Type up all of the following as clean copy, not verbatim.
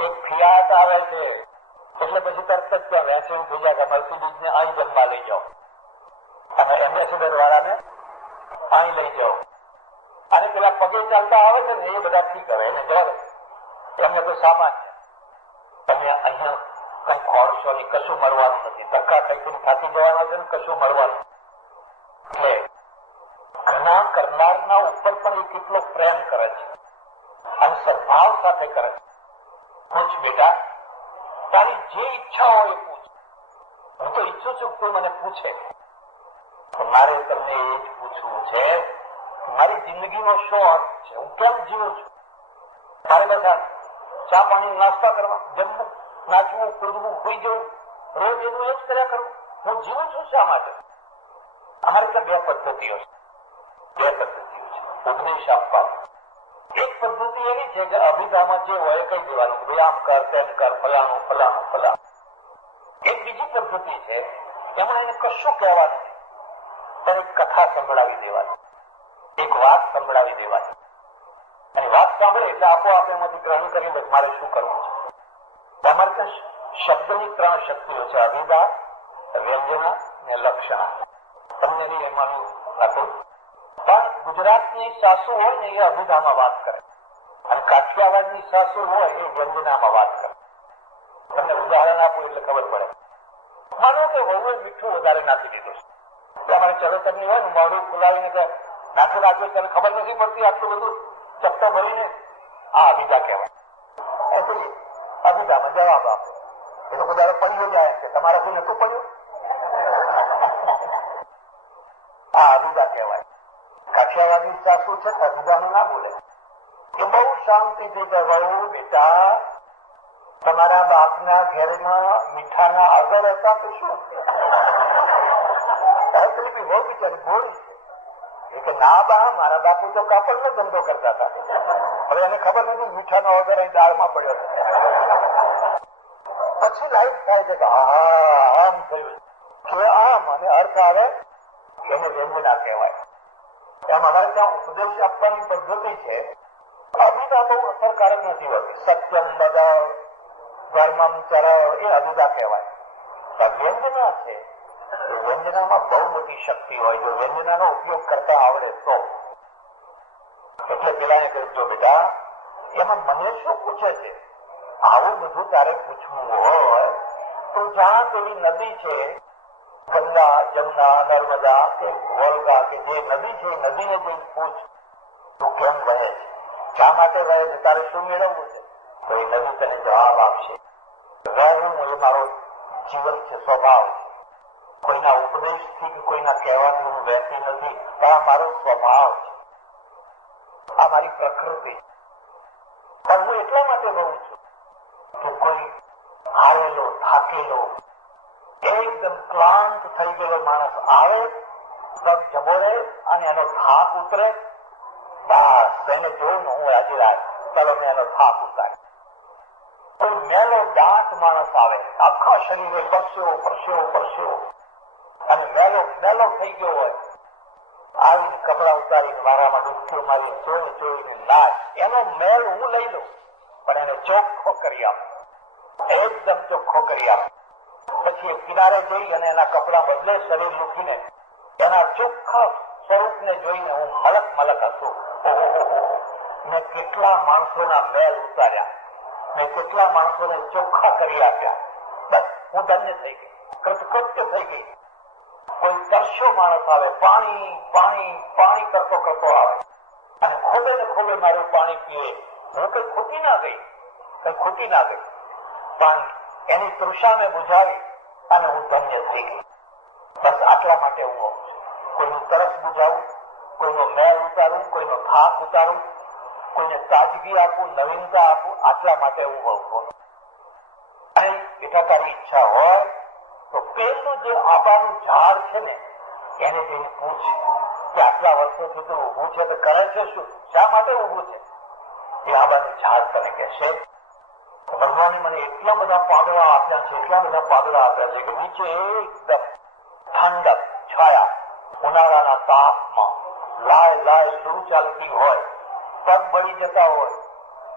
એક ફિયાટ આવે છે એટલે પછી તરત જ ત્યાં વેચણી થઈ જાય કે મર્સિડીઝ ને અહીં જમવા લઈ જાઓ અને એમ્બેસેડર વાળાને અહીં લઈ જાઓ. અને પેલા પગે ચાલતા આવે છે ને એ બધા ઠીક હવે એને જવા દે, એમને તો સામાન્ય. તમે અહીંયા કઈ ખોરશો નહીં, કશું મળવાનું નથી. ધક્કા ખાઈ થાકી જવાના છે ને કશું મળવાનું. એટલે ઘણા કરનારના ઉપર પણ એ કેટલો પ્રેમ કરે છે અને સદભાવ સાથે કરે છે. પૂછ બેટા, તારી જે ઈચ્છા હોય એ પૂછ. હું તો ઈચ્છું છું કોઈ મને પૂછે. મારે તમને એ જ પૂછવું છે, મારી જિંદગીનો શું અર્થ છે? હું કેમ જીવું છું? મારે બધા ચા પાણી નાસ્તા કરવા, જમવું, નાચવું, કૂદવું, સુઈ જવું, રોજ એનું એ જ કર્યા કરવું. હું જીવું છું શા માટે? અમારે ત્યાં બે પદ્ધતિઓ છે. ઉપદેશ આપવાનો. એક પદ્ધતિ એવી છે કે અભિધામાં જે હોય કઈ દેવાનું, વ્યાયામ કર, તેમ કર, ફલાણું ફલાણું ફલાણું. એક બીજી પદ્ધતિ છે, એમાં એને કશું કહેવાનું નહીં, પણ એક કથા સંભળાવી દેવાની, એક વાત સંભળાવી દેવાની. અને વાત સાંભળે એટલે આપોઆપ એમાંથી ગ્રહણ કરી બસ મારે શું કરવું છે. તમારે ત્યાં શબ્દની 3 શક્તિઓ છે, અભિધા, વ્યંજના અને લક્ષણા. તમને નહીં એમાંનું રાખું. પણ ગુજરાતની સાસુ હોય ને એ અભિધામાં વાત કરે અને કાઠિયાવાડની સાસુ હોય એ વ્યંજનામાં વાત કરે. તમને ઉદાહરણ આપું એટલે ખબર પડે. માનો કે વહુએ મીઠું વધારે નાખી દીધું છે. અમારે ચરોતરની હોય ને મોઢું ખુલાવીને કે નાખી નાખ્યું, ત્યારે ખબર નથી પડતી આટલું બધું ચપટા ભરીને. આ અભિધા કહેવાય. અભિધામાં જવાબ આપે. એ તો બધા પડ્યું જાય છે, તમારાથી નતું પડ્યું. આ અભિધા કહેવાય. કાઠિયાવાડી સાસુ છે અભિધાનું ના બોલે. એ બહુ શાંતિથી કે વહુ બેટા, તમારા બાપના ઘેરમાં મીઠાના આગળ હતા તો શું? પેલી બહુ બિચારી ભોળી છે. એ કે ના બા, મારા બાપુ તો કાપડનો ધંધો કરતા હતા. હવે એને ખબર નથી મીઠાનો વગર અહીં દાળમાં પડ્યો છે. પછી લાઈટ થાય છે કે આમ થયું કે આમ, અને અર્થ આવે એને વ્યંજના કહેવાય. એમ અમારે ત્યાં ઉપદેશ આપવાની પદ્ધતિ છે. અભિધા બહુ અસરકારક નથી હોતી. સત્યમ બદ, ધર્મમ ચર, એ અભિધા કહેવાય. વ્યંજના છે, વ્યંજનામાં બહુ મોટી શક્તિ હોય. જો વ્યંજનાનો ઉપયોગ કરતા આવડે તો. એટલે પેલાને કહ્યું, જો બેટા એમાં મને શું પૂછે છે? આવું બધું તારે પૂછવું હોય તો જ્યાં પેલી નદી છે, ગંગા, જમના, નર્મદા કે વોલ્ગા કે જે નદી છે, નદીને જઈને પૂછ તું કેમ વહે છે, શા માટે વહે છે, તારે શું મેળવવું છે? તો એ નદી તને જવાબ આપશે. રહેવું એ મારો જીવન છે, સ્વભાવ છે. કોઈના ઉપદેશથી કે કોઈના કહેવાથી હું વહેતી નથી, પણ આ મારો સ્વભાવ છે, આ મારી પ્રકૃતિ. પણ હું એટલા માટે રહું છું કે કોઈ હારેલો, થાકેલો, એકદમ ક્લાંત થઈ ગયેલો માણસ આવે, પગ જબોરે અને એનો થાક ઉતરે, બસ એને જોઉં હું આજે રાત ચાલો મેં એનો થાક ઉતારી. કોઈ મેલો દાંત માણસ આવે, આખા શરીરે પરસેવો પરસેવો પરસેવો અને મેલો મેલો થઈ ગયો હોય, આવીને કપડા ઉતારીને મારામાં ડૂબકીઓ મારી ચોઈ ચોઈને નાચ, એનો મેલ હું લઈ લઉં, પણ એને ચોખ્ખો કરી આપું, એકદમ ચોખ્ખો કરી આપું. પછી કિનારે જઈ અને એના કપડા બદલે, શરીર લૂકીને એના ચોખ્ખા સ્વરૂપને જોઈને હું મલક મલક હસું. મેં કેટલા માણસોના મેલ ઉતાર્યા, મેં કેટલા માણસોને ચોખ્ખા કરી આપ્યા. બસ હું ધન્ય થઈ ગઈ, કૃતકૃત્ય થઈ ગઈ. કોઈ તરસ્યો માણસ આવે, પાણી પાણી પાણી કરતો કરતો આવે અને ખોબે ને ખોબે મારું પાણી પીએ, હું કઈ ખૂટી ના ગઈ, કઈ ખૂટી ના ગઈ, પણ એની તૃષા મેં બુઝાવી અને હું ધન્ય થઈ ગઈ. બસ આટલા માટે હું આવું છું. કોઈનું તરસ બુઝાવું, કોઈનો મેળ ઉતારું, કોઈનો થાક ઉતારું, કોઈને તાજગી આપું, નવીનતા આપું, આટલા માટે હું આવું. અને બેટા તારી ઈચ્છા હોય તો પેલું જે આંબાનું ઝાડ છે ને એને જઈને પૂછ કે આટલા વર્ષોથી તું ઊભું છે તો કરે છે શું, શા માટે ઊભું છે? એ આંબાનું ઝાડ તને કહેશે. ભગવાને મને એટલા બધા પાંદડા આપ્યા છે, એટલા બધા પાંદડા આપ્યા છે કે નીચે એકદમ ઠંડક છાયા, ઉનાળાના તાપમાં લાય લાય લૂ ચાલતી હોય, પગ બળી જતા હોય,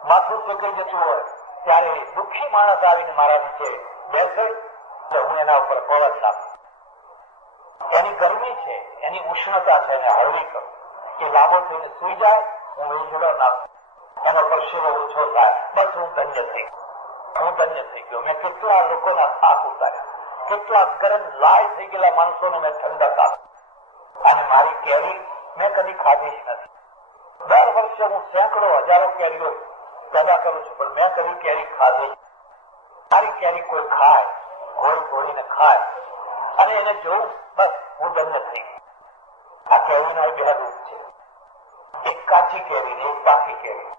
માથું ચકાઈ જતું હોય, ત્યારે દુઃખી માણસ આવીને મારા નીચે બેસે એટલે હું એના ઉપર પવન નાખું. એની ગરમી છે, એની ઉષ્ણતા છે, એને હળવી કરું. એ લાંબો થઈને સુઈ જાય, હું વીજળો નાખું, એનો પરસેવો ઓછો થાય. બસ હું ધન્ય થઈ ગયો. મેં કેટલા લોકોના થાક ઉતાર્યા, કેટલા ગરમ લાલ થઈ ગયેલા માણસોને મેં ઠંડક આપી. અને મારી કેરી મેં કદી ખાધી જ નથી. દર વર્ષે હું સેંકડો હજારો કેરીઓ પેદા કરું છું, પણ મેં કદી કેરી ખાધી. મારી કેરી કોઈ ખાય, ઘોડીને ખાય અને એને જોઉં, બસ હું ધન્ય થઈ ગઈ. આ કેરીનો બે રૂપ છે, એક કાચી કેરી ને એક પાકી કેરી.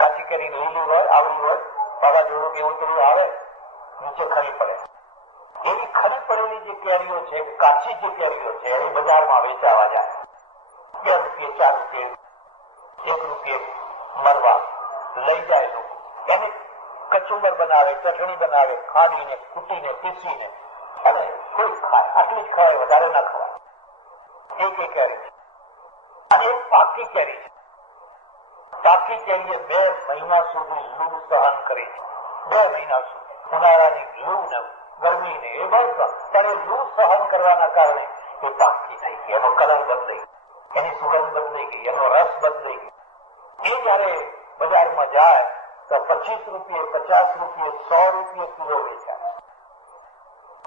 કાચી કેરી લીલી હોય, આવડી હોય, વાવાઝોડું કે એવું આવે, નીચે ખરી પડે. એવી ખરી પડેલી જે કેરીઓ છે, કાચી જે કેરીઓ છે, એ બજારમાં વેચાવા જાય. 2 રૂપિયે 4 રૂપિયે 1 રૂપિયે મરવા લઈ જાય લોકો. એને કચુંબર બનાવે, ચટણી બનાવે, ખાંડીને કૂટીને પીસીને અને કોઈ ખાય. આટલી જ ખવાય, વધારે ના ખવાય. એક કેરી છે. અને એક પાકી કેરી છે. પાકી કેરીએ 2 મહિના સુધી લૂ સહન કરી છે. 2 મહિના સુધી ઉનાળાની લૂ ને ગરમી ને એ બધું, પણ એ લૂ સહન કરવાના કારણે એ પાકી થઈ ગઈ. એનો કલર બદલાઈ ગયો, એની સુગંધ બદલાઈ ગઈ, એનો રસ બદલાઈ ગયો. એ જયારે બજારમાં જાય તો 25 રૂપિયે 50 રૂપિયે 100 રૂપિયે કિલો વેચાય.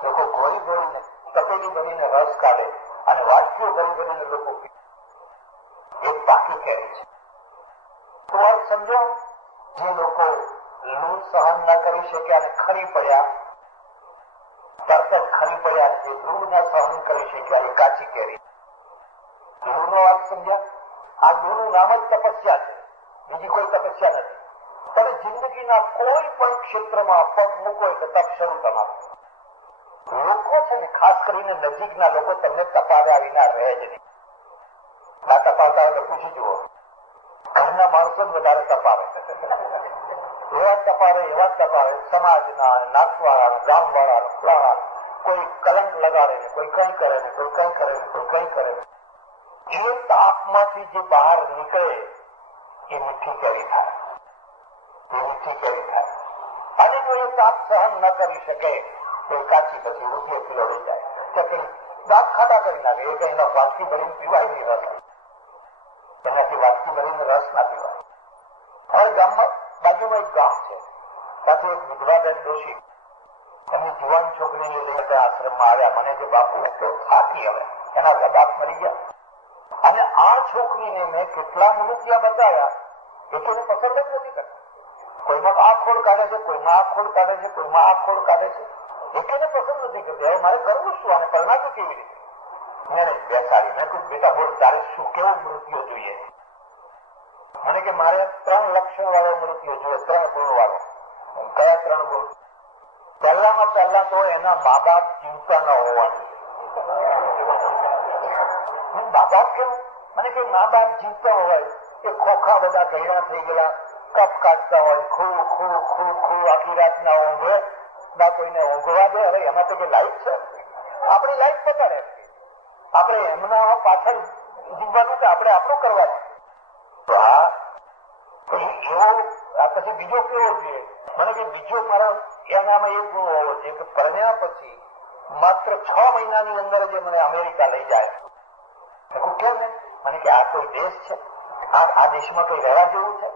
લોકો ગોળીને તપેલી બનીને રસ કાઢે અને વાટકીઓ બની લોકો પીએ. એક પાકી કેરી છે. તો અર્થ સમજો, જે લોકો લૂ સહન ન કરી શક્યા અને ખરી પડ્યા, તરત જ ખરી પડ્યા, જે લૂ ન સહન કરી શક્યા એ કાચી કેરી. લૂ નો અર્થ સમજ્યા? આ લૂ નું નામ જ તપસ્યા છે, બીજી કોઈ તપસ્યા નથી. તમે જિંદગીના કોઈ પણ ક્ષેત્રમાં પગ મૂકો એટલે તપ શરૂ તમારું. લોકો છે ને, ખાસ કરીને નજીકના લોકો તમને તપાવ્યા વિના રહે જ નહીં. ના તપાવતા હોય તો પૂછી જુઓ, ઘરના માણસો જ વધારે તપાવે. એવા તપાવે સમાજના, નાતવાળા, ગામવાળા, ફલાણા. કોઈ કલંક લગાડે ને, કોઈ કઈ કરે ને, કોઈ કઈ કરે ને, કોઈ કઈ કરે ને. એ તાપમાંથી જે બહાર નીકળે એ મીઠી કેરી થાય. અને જો એ તાપ સહન ન કરી શકે તો કાચી પછી રૂપિયો કિલો લઈ જાય. દાંત ખાતા કરી નાખે. એ કઈ વાટકી ભરીને પીવાય નહીં રસ. એનાથી વાટકી ભરીને રસ ના પીવાય. હવે ગામમાં બાજુમાં એક ગામ છે, ત્યાંથી એક વિધવાબેન ડોશી એની જુવાન છોકરીને લઈને આશ્રમમાં આવ્યા. મને જે બાપુ તો થાકી, હવે એના બાપ મરી ગયા. અને આ છોકરીને મેં કેટલા નૃત્ય બતાવ્યા, એ તો પસંદ જ નથી કરતા. કોઈમાં આ ખોડ કાઢે છે, કોઈમાં આ ખોડ કાઢે છે, કોઈમાં આ ખોડ કાઢે છે. એને પસંદ નથી કરતી. હવે મારે કરવું શું? અને પરણાતું કેવી રીતે? મેં બેસાડી. મેં કહ્યું, બેટા બોલ, તારે શું કેવું મૃત્યુ જોઈએ? મને કે મારે 3 લક્ષણ વાળો મૃત્યુ જોઈએ, 3 ગુણ વાળો. કયા 3 ગુણ? પહેલામાં પહેલા તો એના મા બાપ જીવતા ન હોવા જોઈએ. મા બાપ કેવું? મને કે મા બાપ જીવતા હોય, એ ખોખા બધા ગયડા થઈ ગયેલા, કપ કાઢતા હોય, ખૂબ આખી રાત ના ઊંઘે ના, કોઈને ઊંઘવા દે. અરે એમાં તો કે લાઈફ છે, આપણી લાઈફ પતાડે. આપણે એમના પાછળ જીવવાનું છે, આપણે આપણું કરવાનું. તો આ એવો પછી બીજો કેવો જોઈએ? મને કે બીજો મારા એનામાં એ ગુણ હોવો જોઈએ કે પરણ્યા પછી માત્ર 6 મહિનાની અંદર જ મને અમેરિકા લઈ જાય. કેમ ને? મને કે આ કોઈ દેશ છે? આ દેશમાં કોઈ રહેવા જેવું છે?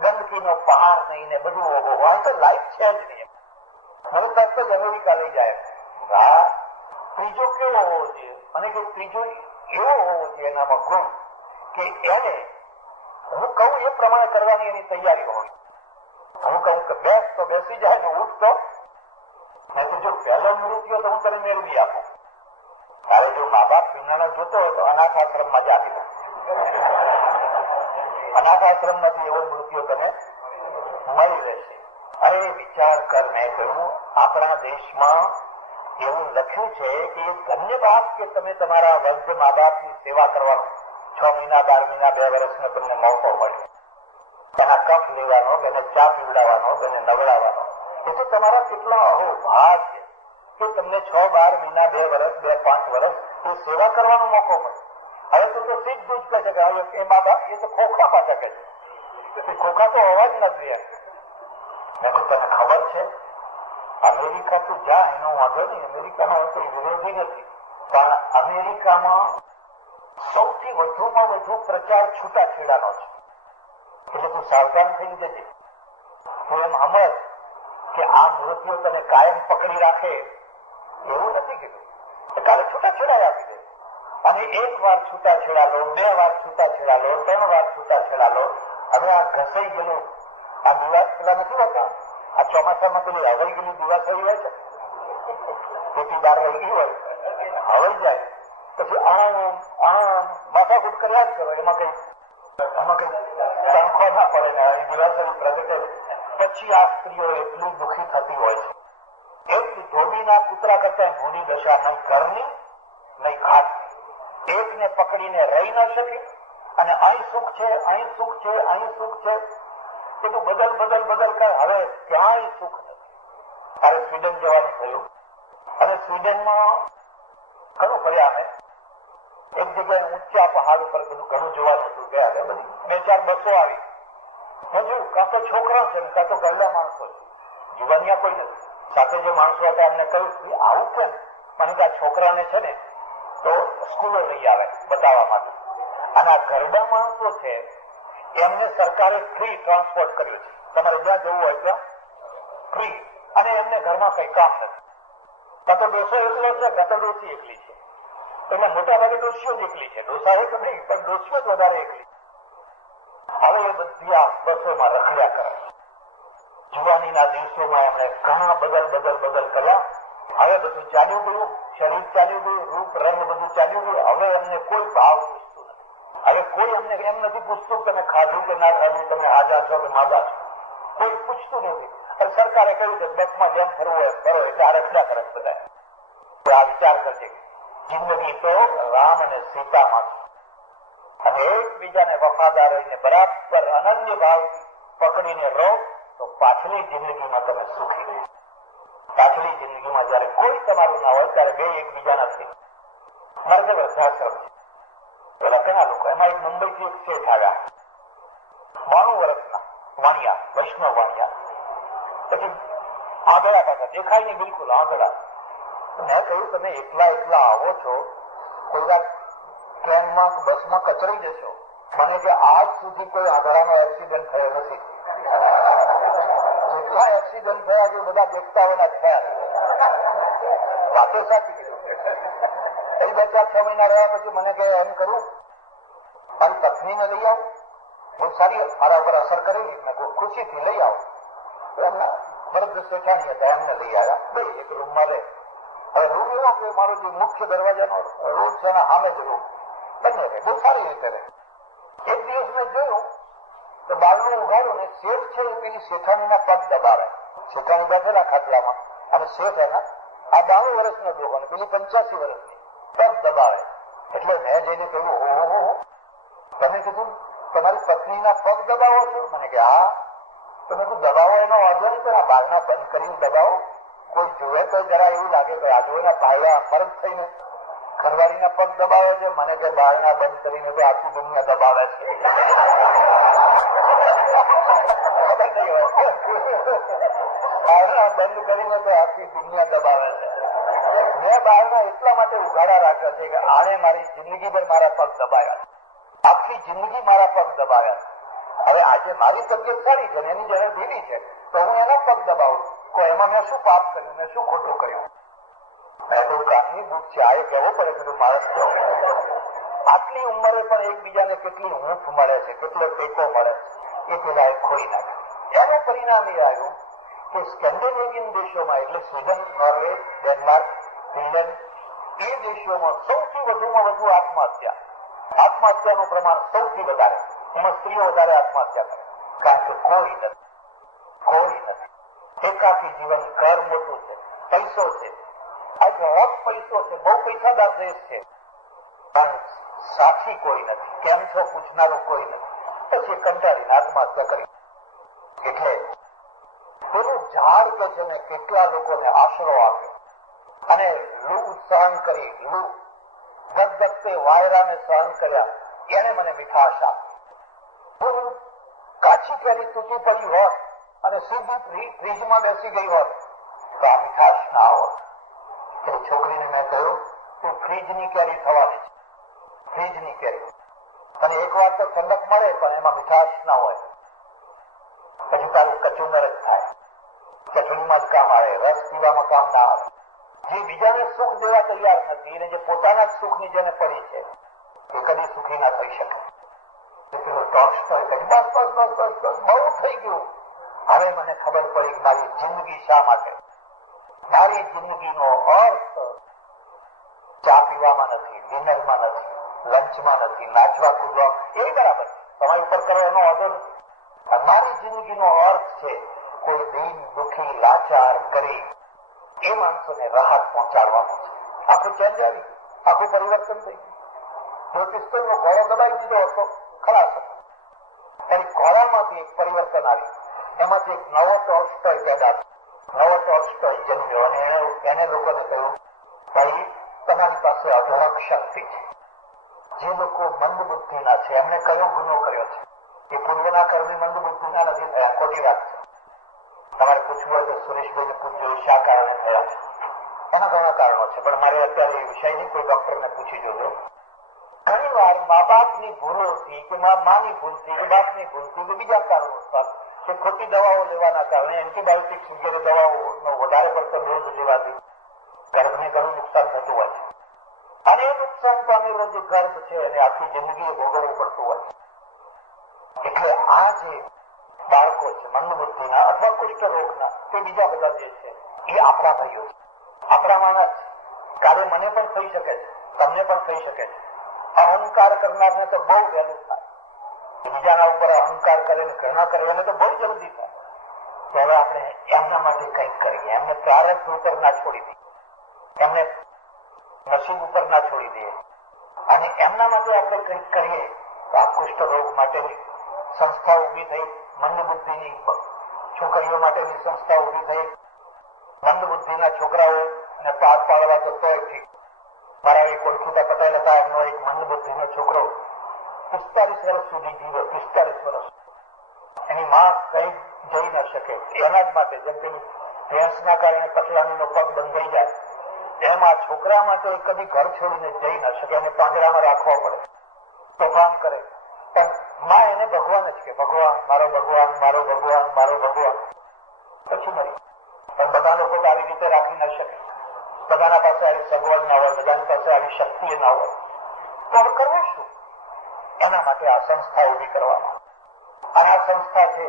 ગંદકીનો પહાડ નહીં ને બધું આ તો લાઈફ છે જ નહીં. મને તરત જ અમેરિકા લઈ જાય. ત્રીજો કેવો હોવો જોઈએ? મને કે ત્રીજો એવો હોવો જોઈએ એનામાં ગુણ કે એને હું કહું એ પ્રમાણે કરવાની એની તૈયારી હોય. હું કહું કે બેસ તો બેસી જાય ને, ઉઠ તો. જો પહેલો મૃત્યુ તો હું તને મેળવી આપું. તારે જો મા બાપ પીનાનો જોતો હોય તો અનાથ આશ્રમમાં જ આપી દો. અનાથ આશ્રમ માંથી એવો મૃત્યુ તને મળી રહેશે. અરે વિચાર કર, મેં કહ્યું આપણા દેશમાં એવું લખ્યું છે કે ધન્યવાદ કે તમે તમારા વૃદ્ધ મા બાપની સેવા કરવાનો 6 મહિના 12 મહિના 2 વર્ષનો તમને મોકો મળે. તેના કફ લેવાનો, તેને ચા પીવડાવવાનો, તેને નવડાવવાનો. એ તો તમારા કેટલા અહોભાગ છે કે તમને 6, 12 મહિના 2 વર્ષ 2, 5 વર્ષ એ સેવા કરવાનો મોકો મળે. હવે તો સીધું જ કહે છે કે હવે એ મા બાપ એ તો ખોખા પાછા કહે છે. ખોખા તો હોવા જ નથી. મેં કહ્યું તને ખબર છે અમેરિકા તું જા, એનો વાંધો નહીં, અમેરિકામાં કોઈ વિરોધી નથી, પણ અમેરિકામાં સૌથી વધુમાં વધુ પ્રચાર છૂટાછેડાનો છે, એટલે તું સાવધાન થઈ જજે. તું એમ સમજ કે આ મૃત્યુ તને કાયમ પકડી રાખે એવું નથી કીધું. કાલે છૂટાછેડા આપી દે, અને એક વાર છૂટાછેડા લો, 2 વાર છૂટાછેડા લો, 3 વાર છૂટાછેડા લો. હવે આ ઘસાઈ ગયેલું આ દિવાસ પેલા નથી હોતા, આ ચોમાસામાં પેલી હવાઈ ગયેલી દિવાસ થઈ હોય છે, તેથી બહાર રહી ગઈ હોય, હવાઈ જાય પછી આમ માથાકૂટ કર્યા જ કરો, એમાં કઈ તણખો ના પડે ને દિવાસળી પ્રગટે. પછી આ સ્ત્રીઓ એટલી દુઃખી થતી હોય છે, એટલી ધોબીના કૂતરા કરતા ભૂની દશા, નહીં ઘરની નહીં ઘાટની. એકને પકડીને રહી ન શકી, અને અહીં સુખ છે, અહીં સુખ છે, અહીં સુખ છે, બધું બદલ બદલ બદલ કર, હવે ક્યાંય સુખ નથી. હવે સ્વીડન જવાનું થયું, અને સ્વીડનમાં ઘણું ફર્યા અમે. એક જગ્યાએ ઊંચા પહાડ ઉપર બધું ઘણું જોવાનું હતું, ગયા બધી 2-4 બસો આવી. મેં જોયું કાં તો છોકરા છે ને કાં તો ગરડા માણસો છે, જુવાનિયા કોઈ નથી. સાથે જે માણસો હતા એમને કહ્યું આવું કેમ? મને કે આ છોકરાને છે ને તો સ્કૂલો લઈ આવે બતાવવા માટે, અને આ ગરડા માણસો છે એમને સરકારે ફ્રી ટ્રાન્સપોર્ટ કર્યું છે, તમારે જ્યાં જવું હોય ત્યાં ફ્રી, અને એમને ઘરમાં કઈ કામ નથી. કાં તો ડોસો એકલો છે, કાં તો ડોસી એકલી છે. એટલે મોટા ભાગે ડોસીઓ જ એકલી છે, ડોસા એક નહીં પણ ડોસીઓ જ વધારે એકલી. હવે એ બધી આ બસોમાં રખડ્યા કરે. જુવાનીના દિવસોમાં એમણે ઘણા બદલ કર્યા. હવે બધું ચાલ્યું ગયું, શરીર ચાલ્યું ગયું, રૂપ રંગ બધું ચાલ્યું ગયું. હવે એમને કોઈ ભાવ પૂછતું નથી. હવે કોઈ એમને એમ નથી પૂછતું તમે ખાધું કે ના ખાધું, તમે હાજા છો કે માદા છો, કોઈ પૂછતું નથી. સરકારે કહ્યું છે બસમાં જેમ ફરવું હોય ફરો, એટલે આ રખડા કરે બધા. આ વિચાર કરજે, જિંદગી તો રામ અને સીતામાં છે, અને એકબીજાને વફાદાર રહીને બરાબર અનન્ય ભાવ પકડીને રહો તો પાછલી જિંદગીમાં તમે સુખી રહો. પાછલી જિંદગીમાં જયારે કોઈ તમારું ના હોય ત્યારે બે એકબીજાના છે. મારે તો વૃદ્ધાશ્રમ છે, પેલા ઘણા લોકો, એમાં એક મુંબઈથી એક શેઠ આવ્યા, 92 વર્ષના વાણિયા, વૈષ્ણવ વાણિયા. પછી આંધળા પાછા દેખાય નહીં, બિલકુલ આંધળા. મેં કહ્યું તમે એકલા આવો છો, કોઈ વાર ટ્રેનમાં બસમાં કચરાઈ જશો. મને કે આજ સુધી કોઈ આંધળાનો એક્સિડન્ટ થયો નથી. જેટલા એક્સિડન્ટ થયા છે બધા દેખતાઓના થયા. વાતો સાચી કીધું. એ 2-4-6 મહિના રહ્યા પછી મને કહે એમ કરું મારી પત્નીને લઈ આવું, બહુ સારી મારા ઉપર અસર કરેલી, મેં ખુશીથી લઈ આવું. એમના વૃદ્ધ શેઠાણી હતા, એમને લઈ આવ્યા. બે એક રૂમમાં રહે. હવે રૂમ એવો કે મારો જે મુખ્ય દરવાજાનો રોડ છે એના સામે જ રૂમ બંને રહે, બહુ સારી રીતે રહે. એક દિવસ મેં જોયું તો બારણું ઉઘાડું ને શેઠ છે પેલી શેઠાણીના પગ દબાવે. શેઠાણી બેઠેલા ખાટલામાં અને શેઠ એના આ 92 વર્ષનો ડોહો અને પેલી 85 વર્ષની પગ દબાવે. એટલે મેં જઈને કહ્યું ઓહો, તમે કીધું તમારી પત્નીના પગ દબાવો છો? મને કે હા. તમે કીધું દબાવો એનો વાંધો નહીં, પણ આ બારણા બંધ કરીને દબાવો, કોઈ જોવે તો જરા એવું લાગે કે આજુના ભાઈયા મરદ થઈને ઘરવાળીના પગ દબાવે છે. મને કે બારણા બંધ કરીને તો આખી દુનિયા દબાવે છે. બારણા બંધ કરીને તો આખી દુનિયા દબાવે છે. મેં બારણા એટલા માટે ઉઘાડા રાખ્યા છે કે આણે મારી જિંદગી પર મારા પગ દબાવ્યા, આખી જિંદગી મારા પગ દબાવ્યા. હવે આજે મારી તબિયત સારી છે, એની જયારે ધીરી છે તો હું એના પગ દબાવું. કોઈ એમાં મેં શું પાપ કર્યું, મેં શું ખોટું કર્યું? મેં તો કામની ભૂખ છે, આ કહેવું પડે બધું માણસ તો. આટલી ઉંમરે પણ એકબીજાને કેટલી હૂંફ મળે છે, કેટલો ટેકો મળે છે, એ પેલા એ ખોઈ નાખે. એનું પરિણામ એ આવ્યું કે સ્કેન્ડિનેવિયન દેશોમાં, એટલે સ્વીડન, નોર્વે, ડેનમાર્ક, ફિનલેન્ડ, એ દેશોમાં સૌથી વધુમાં વધુ આત્મહત્યાનું પ્રમાણ સૌથી વધારે. એમાં સ્ત્રીઓ વધારે આત્મહત્યા કરે, કારણ કે કોઈ નથી. એકાકી જીવન, ઘર મોટું છે, પૈસો છે, આ ઘણો પૈસો છે, બહુ પૈસાદાર દેશ છે, પણ સાથી કોઈ નથી, કેમ છો પૂછનારું કોઈ નથી. પછી કંટાળીને આત્મહત્યા કરી. એટલે પેલું ઝાડ કે છે ને કેટલા લોકોને આશરો આપ્યો, અને લૂ સહન કરી, લૂ ધગધગતે વાયરાને સહન કર્યા, એને મને મીઠાશ આપી. કાચી કેરી તૂટી પડી હોત અને સીધી ફ્રીજમાં બેસી ગઈ હોત તો આ મીઠાશ ના આવત. એ છોકરીને મેં કહ્યું, તું ફ્રીજની કેરી થવાની છે, ફ્રીજની કેરી. અને એક વાર તો ઠંડક મળે પણ એમાં મીઠાશ ના હોય, પછી તારું કચુંબર જ થાય. ચટણીમાં જ કામ આવે, રસ પીવામાં કામ ના આવે. જે બીજાને સુખ દેવા તૈયાર નથી અને જે પોતાના જ સુખની જેને પડી છે એ કદી સુખી ના થઈ શકે. પેલો ટોલ્સ્ટોય કહે, બસ બસ બસ બસ બસ બહુ થઈ ગયું. હવે મને ખબર પડી કે મારી જિંદગી શા માટે. મારી જિંદગીનો અર્થ ચા પીવામાં નથી, ડિનરમાં નથી, લંચમાં નથી, નાચવા કૂદવા એ બરાબર સમય ઉપર કરો એનો વાંધો નથી. મારી જિંદગીનો અર્થ છે કોઈ દીન દુઃખી લાચાર ગરીબ એ માણસોને રાહત પહોંચાડવાનો છે. આખું ચેન્જ આવી ગયું, આખું પરિવર્તન થઈ ગયું. જો પિસ્તોલનો ઘોડો દબાઈ દીધો હતો ખલાસ હતો, પણ ઘોડામાંથી એક પરિવર્તન આવ્યું. એમાંથી એક નવો ટોલ્સ્ટોય પેદા થયો, નવો ટોલ્સ્ટોય જન્મ્યો અને એને લોકોને કહ્યું, ભાઈ તમારી પાસે અઢળક શક્તિ છે. જે લોકો મંદ બુદ્ધિના છે એમને કયો ગુનો કર્યો છે? એ પૂર્વના કર્મી મંદ બુદ્ધિના નથી થયા, ખોટી વાત છે. તમારે પૂછવું હોય તો સુરેશભાઈને પૂછજો શા કારણે થયા છે. એના ઘણા કારણો છે, પણ મારે અત્યારે એ વિષય નહીં, કોઈ ડોક્ટરને પૂછી જોજો. ઘણી વાર મા બાપની ભૂલોથી કે માની ભૂલથી કે બાપની ભૂલથી કે બીજા કારણોસર કે ખોટી દવાઓ લેવાના કારણે એન્ટીબાયોટિક્સ વગેરે દવાઓનો વધારે પડતો ડોઝ લેવાથી ગર્ભને ઘણું નુકસાન થતું હોય છે. અને એ નુકસાન પામેલો જે ગર્ભ છે એને આખી જિંદગી ભોગવવું પડતું હોય છે. એટલે આ જે બાળકો છે મંદ બુદ્ધિના અથવા કુષ્ઠ રોગના કે બીજા બધા જે છે એ આપણા ભાઈઓ છે, આપણામાં જ. કાલે મને પણ થઈ શકે છે, તમને પણ થઈ શકે છે. અહંકાર કરનારને તો બહુ વહેલું થાય, બીજાના ઉપર અહંકાર કરે ને ઘૃણા કરે એને તો બહુ જલ્દી થાય. તો હવે આપણે એમના માટે કંઈક કરીએ, એમને પ્રારબ્ધ ઉપર ના છોડી દઈએ, એમને નસીબ ઉપર ના છોડી દઈએ અને એમના માટે આપણે કંઈક કરીએ. તો આ કુષ્ઠ રોગ માટેની સંસ્થા ઉભી થઈ, મંદ બુદ્ધિની છોકરીઓ માટેની સંસ્થા ઉભી થઈ. મંદ બુદ્ધિના છોકરાઓને પાર પાડવા તો તોય ઠીક. મારા એક ઓળખીતા પટેલ હતા, એમનો એક મંદ બુદ્ધિનો છોકરો 45 વર્ષ સુધી જીવ્યો. 45 વર્ષ એની માં કઈ જઈ ન શકે એના જ માટે, જેમ કે ભેંસના કારણે પટલાણીનો પગ બંધાઈ જાય એમ આ છોકરા માટે કદી ઘર છોડીને જઈ ન શકે, એને પાંજરામાં રાખવા પડે, તોફાન કરે. પણ માં એને ભગવાન જ કે ભગવાન મારો ભગવાન મારો ભગવાન મારો ભગવાન. પછી મરી. પણ બધા લોકો તો આવી રીતે રાખી ન શકે, બધાના પાસે આવી સગવડ ના હોય, બધાની પાસે આવી શક્તિ ના હોય. તો હવે કરવું શું? એના માટે આ સંસ્થા ઉભી કરવાના. અને આ સંસ્થા છે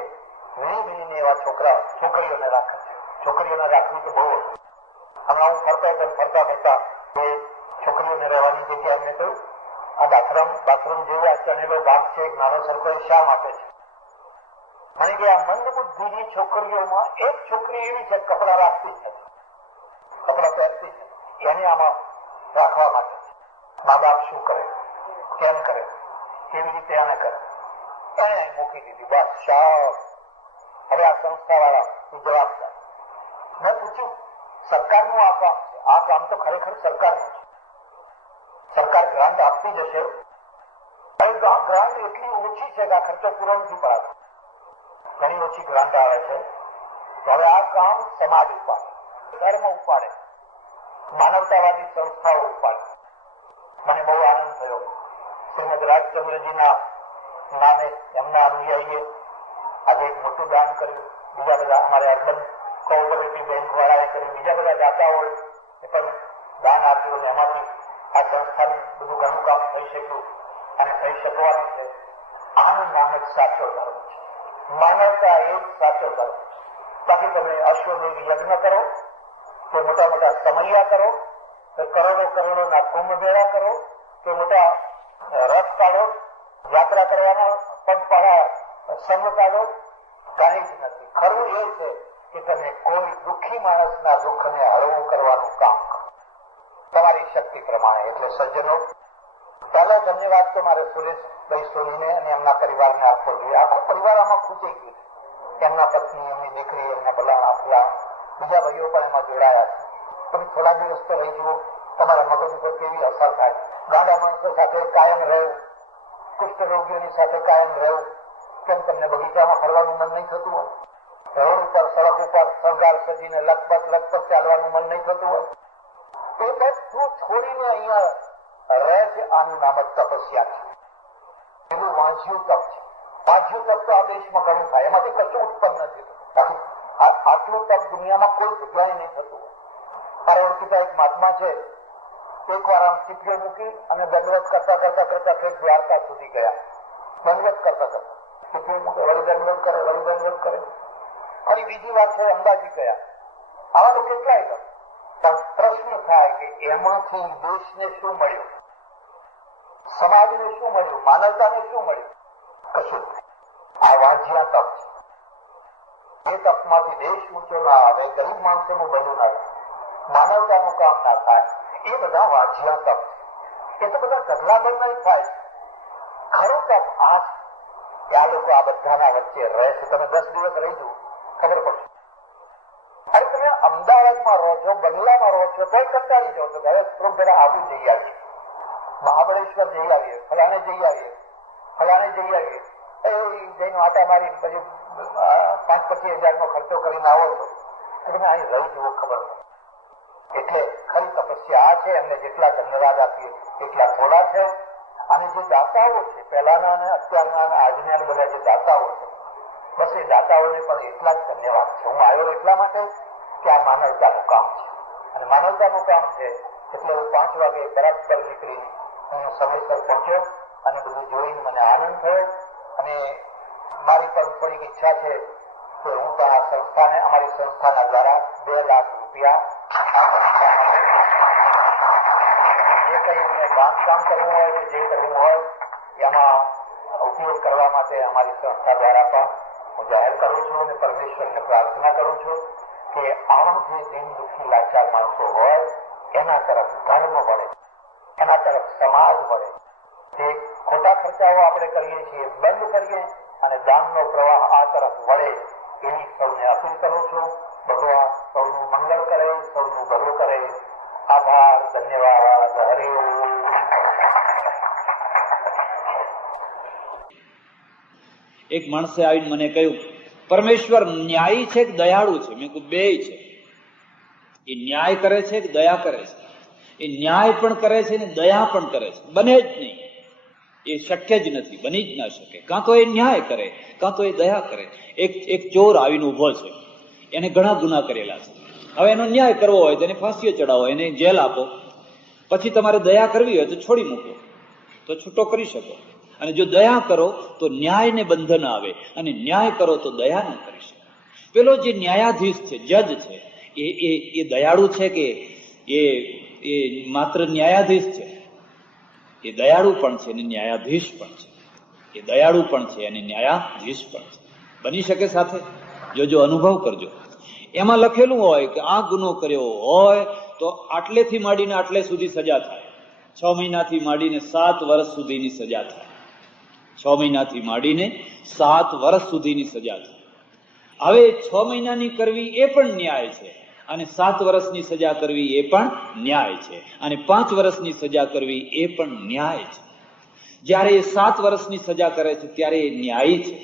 વીણી વીણીને એવા છોકરીઓને રાખે છે. છોકરીઓને રાખવી તો બહુ હતું. હમણાં હું ફરતા એ છોકરીઓને રહેવાની જગ્યા એમને કહ્યું, આ બાથરૂમ જેવો આ ચણેલો ભાગ છે એક નાનો સરખો શા માટે છે? મને કે આ મંદ બુદ્ધિની છોકરીઓમાં એક છોકરી એવી છે કપડા રાખતી છે, કપડા પહેરતી છે, એને આમાં રાખવા માટે છે. મા બાપ શું કરે, કેમ કરે, કેવી રીતે એને કરે, એને મૂકી દીધી. બસ શાહ. હવે આ સંસ્થા વાળા જવાબદાર. મેં પૂછ્યું, સરકારનું આ કામ છે, આ કામ તો ખરેખર સરકારનું છે. સરકાર ગ્રાન્ટ આપતી જશે, ગ્રાન્ટ એટલી ઓછી છે કે આ ખર્ચો પૂરો નથી પડાતો. ઘણી ઓછી ગ્રાન્ટ આવે છે. હવે આ કામ સમાજ ઉપાડે, ધર્મ ઉપાડે, માનવતાવાદી સંસ્થાઓ ઉપાડે. મને બહુ આનંદ થયો. શ્રીમદ રાજચંદ્રજીના નામે એમના અનુયાયીએ આજે એક મોટું દાન કર્યું. બીજા બધા અમારે અર્બન કોઓપરેટિવ બેંક વાળાએ કર્યું, બીજા બધા દાતાઓએ પણ દાન આપ્યું અને એમાંથી આ સંસ્થાનું બધું ઘણું કામ થઈ શક્યું અને થઈ શકવાનું છે. આનું નામ જ સાચો ધર્મ છે. માનવતા એ જ સાચો ધર્મ છે. બાકી તમે અશ્વમેઘ યજ્ઞ કરો, કે મોટા મોટા સમૈયા કરો, કે કરોડોના કુંભ મેળા કરો, કે મોટા રથ કાઢો, યાત્રા કરવાના પગપાળા સંઘ કાઢો, કાંઈ જ નથી. ખરું એ છે કે તમે કોઈ દુઃખી માણસના દુઃખને હળવું કરવાનું કામ કરો તમારી શક્તિ પ્રમાણે. એટલે સજ્જનો, પહેલો ધન્યવાદ તો મારે સુરેશભાઈ સોનીને અને એમના પરિવારને આપવો જોઈએ. આખો પરિવાર આમાં ખૂટી ગયો. એમના પત્ની, એમની દીકરી, એમના બલાણા ફલાણા બીજા ભાઈઓ પણ એમાં જોડાયા છે. તમે થોડા દિવસ તો રહી જુઓ, તમારા મગજ ઉપર કેવી અસર થાય. ગાંડા માણસો સાથે કાયમ રહેવું, કુષ્ઠ રોગીઓની સાથે કાયમ રહેવું. કેમ તમને બગીચામાં ફરવાનું મન નહીં થતું હોય? રોડ ઉપર સડક ઉપર સરદાર સજીને લખપત ચાલવાનું મન નહીં થતું હોય એ બધું છોડીને અહીંયા રહે છે. આનું નામ જ તપસ્યા છે. એનું વાંચ્યું તપ છે. વાંચ્યું તપ તો આ દેશમાં ઘણું થાય, એમાંથી કશું ઉત્પન્ન નથી થતું. આટલું તપ દુનિયામાં કોઈ જગ્યાએ નહીં થતું. મારા ઓળખીતા એક મહાત્મા છે, એક વાર આમ ચીપીઓ મૂકી અને દંડવત કરતા દ્વારકા સુધી ગયા. દંડવત કરતા ચીપીઓ મૂકે, વળી દંડવત કરે, ફરી બીજી વાર છે અંબાજી ગયા. આવા તો કેટલાય ગણ. પણ પ્રશ્ન થાય કે એમાંથી દેશને શું મળ્યું, સમાજને શું મળ્યું, માનવતાને શું મળ્યું? કશું. આ વાંચ્યા તપ છે. એ તપમાંથી દેશ ઊંચો ના આવે, ગરીબ માણસોનું ભલું ના થાય, માનવતાનું કામ ના થાય, એ બધા વાંચ્યા તપ છે. એ તો બધા ગધલાબંધ નહીં થાય. ખરું તપ આ લોકો આ બધાના વચ્ચે રહે છે. તમે 10 દિવસ રહી જુઓ, ખબર પડશે. અરે તમે અમદાવાદમાં રહો છો, બંગલામાં રહો છો, તોય કંટાળી જાઓ છો. હવે થોડુંક જરા આવું જઈ આવીએ, મહાબળેશ્વર જઈ આવીએ, ફલાણે જઈ આવીએ. એ જઈને આટા મારી પછી 5-25 હજારનો ખર્ચો કરીને આવો છો. તમે અહીં રહી જુઓ, ખબર પડે. એટલે ખરી તપસ્યા આ છે. એમને જેટલા ધન્યવાદ આપીએ એટલા થોડા છે. અને જે દાતાઓ છે, પહેલાના અને અત્યારના અને આજના બધા જે દાતાઓ છે, બસ એ દાતાઓને પણ એટલા જ ધન્યવાદ છે. હું આવ્યો એટલા માટે કે આ માનવતાનું કામ છે. અને માનવતાનું કામ છે એટલે હું 5 વાગે બરાબર નીકળી હું સમયસર પહોંચ્યો અને બધું જોઈને મને આનંદ થયો. અને મારી પણ થોડીક ઈચ્છા છે કે હું તો આ સંસ્થાને, અમારી સંસ્થાના દ્વારા 2 લાખ રૂપિયા જે કરીને બાંધકામ કરવું હોય કે જે કરવું હોય એમાં ઉપયોગ કરવા માટે અમારી સંસ્થા દ્વારા પણ હું જાહેર કરું છું અને પરમેશ્વરને પ્રાર્થના કરું છું કે આવા જે દિન દુઃખી લાચાર માણસો હોય એના તરફ ધર્મ વળે, એના તરફ સમાજ વળે. જે ખોટા ખર્ચાઓ આપણે કરીએ છીએ બંધ કરીએ અને દાનનો પ્રવાહ આ તરફ વળે એવી સૌને અપીલ કરું છું. ભગવાન સૌનું મંગળ કરે, સૌનું ભલું કરે. આભાર, ધન્યવાદ, હરિઓમ. એક માણસે આવીને મને કહ્યું, પરમેશ્વર ન્યાયી છે કે દયાળુ છે? મેં કહ્યું બેય છે. એ ન્યાય કરે છે કે દયા કરે છે? એ ન્યાય પણ કરે છે ને દયા પણ કરે છે. બને જ નહીં. એ શક્ય જ નથી, બની જ ના શકે. કાં તો એ ન્યાય કરે, કાં તો એ દયા કરે. એક ચોર આવીને ઉભો છે, એને ઘણા ગુના કરેલા છે. હવે એનો ન્યાય કરવો હોય તો એને ફાંસીએ ચડાવો, એને જેલ આપો. પછી તમારે દયા કરવી હોય તો છોડી મૂકો, તો છૂટો કરી શકો. અને જો દયા કરો તો ન્યાયને બંધન આવે, અને ન્યાય કરો તો દયા ન કરી શકો. પેલો જે ન્યાયાધીશ છે, જજ છે, એ દયાળુ છે કે એ માત્ર ન્યાયાધીશ છે? એ દયાળુ પણ છે અને ન્યાયાધીશ પણ છે. એ દયાળુ પણ છે અને ન્યાયાધીશ પણ છે. બની શકે સાથે? જો અનુભવ કરજો. એમાં લખેલું હોય કે આ ગુનો કર્યો હોય તો આટલેથી માંડીને આટલે સુધી સજા થાય. 6 મહિનાથી માંડીને 7 વર્ષ સુધીની સજા થાય. 6 મહિનાથી માંડીને 7 વર્ષ સુધીની સજા થાય. હવે 6 મહિનાની કરવી એ પણ ન્યાય છે, અને 7 વર્ષની સજા કરવી એ પણ ન્યાય છે, અને 5 વર્ષની સજા કરવી એ પણ ન્યાય છે. જયારે એ 7 વર્ષની સજા કરે છે ત્યારે એ ન્યાયી છે,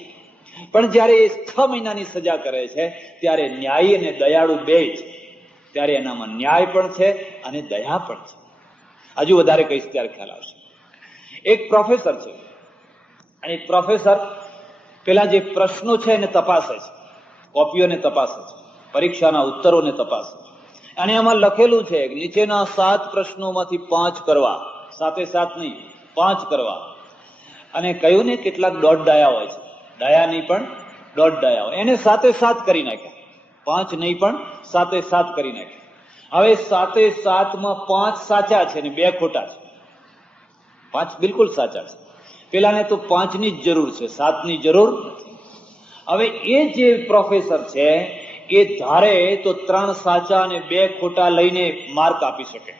પણ જયારે એ 6 મહિનાની સજા કરે છે ત્યારે ન્યાયી અને દયાળુ બે છે. ત્યારે એનામાં ન્યાય પણ છે અને દયા પણ છે. હજુ વધારે કહીશ ત્યારે ખ્યાલ આવશે. એક પ્રોફેસર છે, અને પ્રોફેસર પેલા જે પ્રશ્નો છે એને તપાસે છે, કોપીઓને તપાસે છે, પરીક્ષાના ઉત્તરોને તપાસે છે. અને એમાં લખેલું છે કે નીચેના 7 પ્રશ્નોમાંથી 5 કરવા, 7 નહીં 5 કરવા. અને કહ્યું ને કેટલાક દોઢ ડાયા હોય છે, ડાયા નહીં પણ દોઢ ડાયા હોય, એને 7 કરી નાખ્યા. 5 નહીં પણ 7 કરી નાખ્યા. હવે 7માં 5 સાચા છે ને 2 ખોટા છે. 5 બિલકુલ સાચા છે. પેલાને તો 5ની જ જરૂર છે, 7ની જરૂર નથી. હવે એ જે પ્રોફેસર છે એ ધારે તો 3 સાચા અને 2 ખોટા લઈને માર્ક આપી શકે.